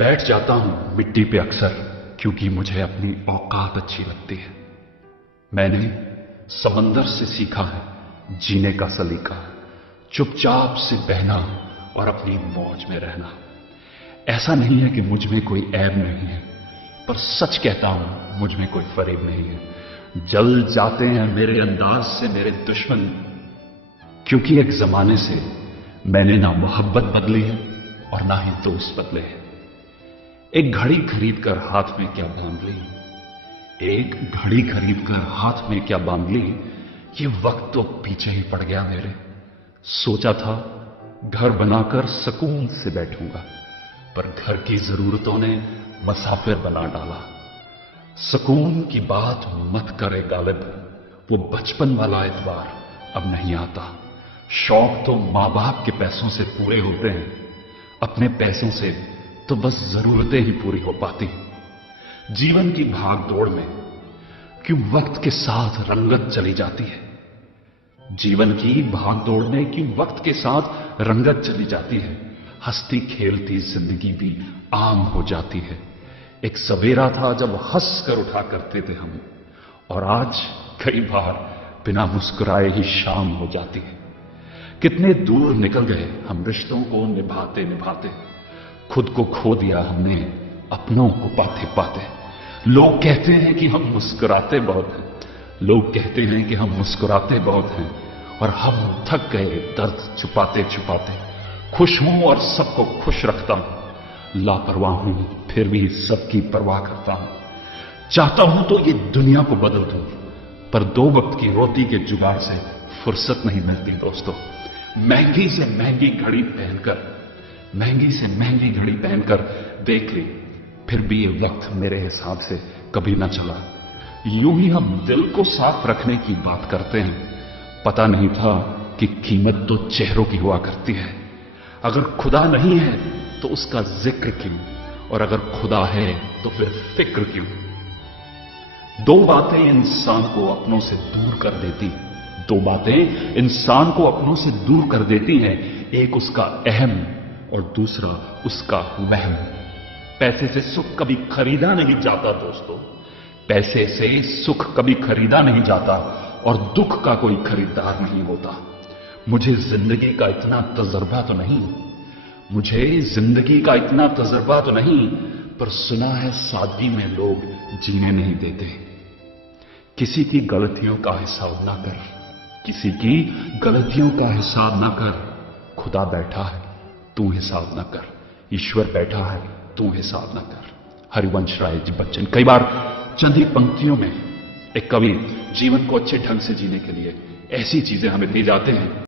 बैठ जाता हूं मिट्टी पे अक्सर, क्योंकि मुझे अपनी औकात अच्छी लगती है। मैंने समंदर से सीखा है जीने का सलीका, चुपचाप से बहना और अपनी मौज में रहना। ऐसा नहीं है कि मुझ में कोई ऐब नहीं है, पर सच कहता हूं मुझ में कोई फरेब नहीं है। जल जाते हैं मेरे अंदाज से मेरे दुश्मन, क्योंकि एक जमाने से मैंने ना मोहब्बत बदली है और ना ही दोस्त बदले हैं। एक घड़ी खरीद कर हाथ में क्या बांध ली, एक घड़ी खरीद कर हाथ में क्या बांध ली, ये वक्त तो पीछे ही पड़ गया मेरे। सोचा था घर बनाकर सुकून से बैठूंगा, पर घर की जरूरतों ने मुसाफिर बना डाला। सुकून की बात मत करे गालिब, वो बचपन वाला एतबार अब नहीं आता। शौक तो मां बाप के पैसों से पूरे होते हैं, अपने पैसों से तो बस जरूरतें ही पूरी हो पाती। जीवन की भाग दौड़ में क्यों वक्त के साथ रंगत चली जाती है, जीवन की भाग दौड़ में क्यों वक्त के साथ रंगत चली जाती है। हंसती खेलती जिंदगी भी आम हो जाती है। एक सवेरा था जब हंस कर उठा करते थे हम, और आज कई बार बिना मुस्कुराए ही शाम हो जाती है। कितने दूर निकल गए हम रिश्तों को निभाते निभाते, खुद को खो दिया हमने अपनों को पाते पाते। लोग कहते हैं कि हम मुस्कुराते बहुत हैं, लोग कहते हैं कि हम मुस्कुराते बहुत हैं, और हम थक गए दर्द छुपाते छुपाते। खुश हूं और सबको खुश रखता हूं, लापरवाह हूं फिर भी सबकी परवाह करता हूं। चाहता हूं तो ये दुनिया को बदल दूं, पर दो वक्त की रोटी के जुगाड़ से फुर्सत नहीं मिलती दोस्तों। महंगी से महंगी घड़ी पहनकर, महंगी से महंगी घड़ी पहनकर देख ली, फिर भी ये वक्त मेरे हिसाब से कभी ना चला। यूं ही हम दिल को साफ रखने की बात करते हैं, पता नहीं था कि कीमत तो चेहरों की हुआ करती है। अगर खुदा नहीं है तो उसका जिक्र क्यों, और अगर खुदा है तो फिर फिक्र क्यों। दो बातें इंसान को अपनों से दूर कर देती, दो बातें इंसान को अपनों से दूर कर देती हैं। एक उसका अहम और दूसरा उसका वहम। पैसे से सुख कभी खरीदा नहीं जाता दोस्तों, पैसे से सुख कभी खरीदा नहीं जाता, और दुख का कोई खरीदार नहीं होता। मुझे जिंदगी का इतना तजर्बा तो नहीं, मुझे जिंदगी का इतना तजर्बा तो नहीं, पर सुना है सादगी में लोग जीने नहीं देते। किसी की गलतियों का हिसाब ना कर, किसी की गलतियों का हिसाब ना कर। खुदा बैठा है तू हिसाब ना कर, ईश्वर बैठा है तू हिसाब ना कर। हरिवंश राय जी बच्चन। कई बार चंद ही पंक्तियों में एक कवि जीवन को अच्छे ढंग से जीने के लिए ऐसी चीजें हमें दे जाते हैं